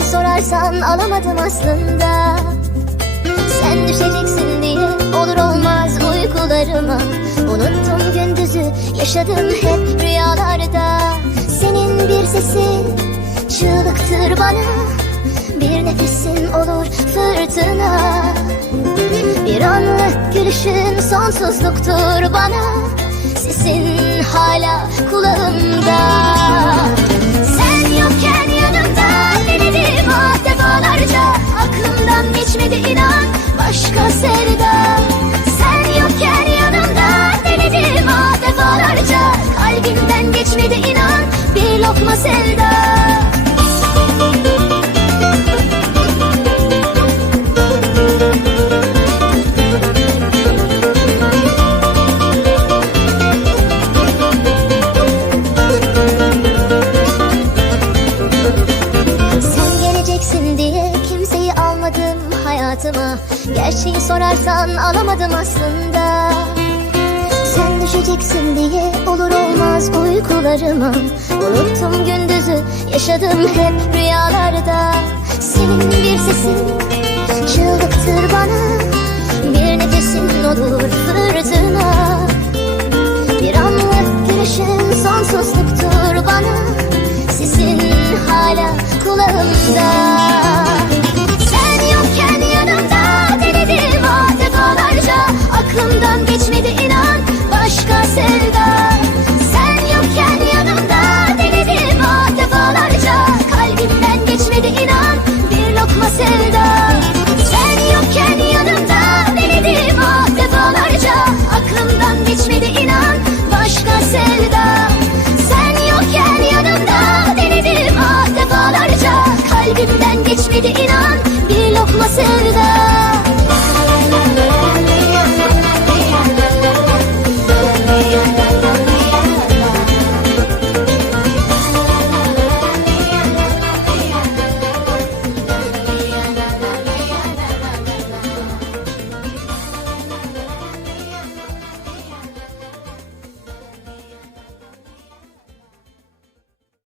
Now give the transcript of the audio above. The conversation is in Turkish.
sorarsan alamadım aslında. Sen düşeceksin diye olur olmaz uykularıma. Unuttum gündüzü yaşadım hep rüyalarda. Senin bir sesin çığlıktır bana Bir nefesin olur fırtına. Bir anlık gülüşün sonsuzluktur bana Sesin hala kulağımda bir lokma sevda. Sen geleceksin diye kimseyi almadım hayatıma. Gerçeği sorarsan alamadım aslında Üşeceksin diye olur olmaz uykularımı. Unuttum gündüzü yaşadım hep rüyalarda. Senin bir sesin çığlıktır bana. Bir nefesin olur fırtına. Bir anlık güneşin sonsuzluktur bana. Sesin hala kulağımda. hadi inan bir lokma sevdan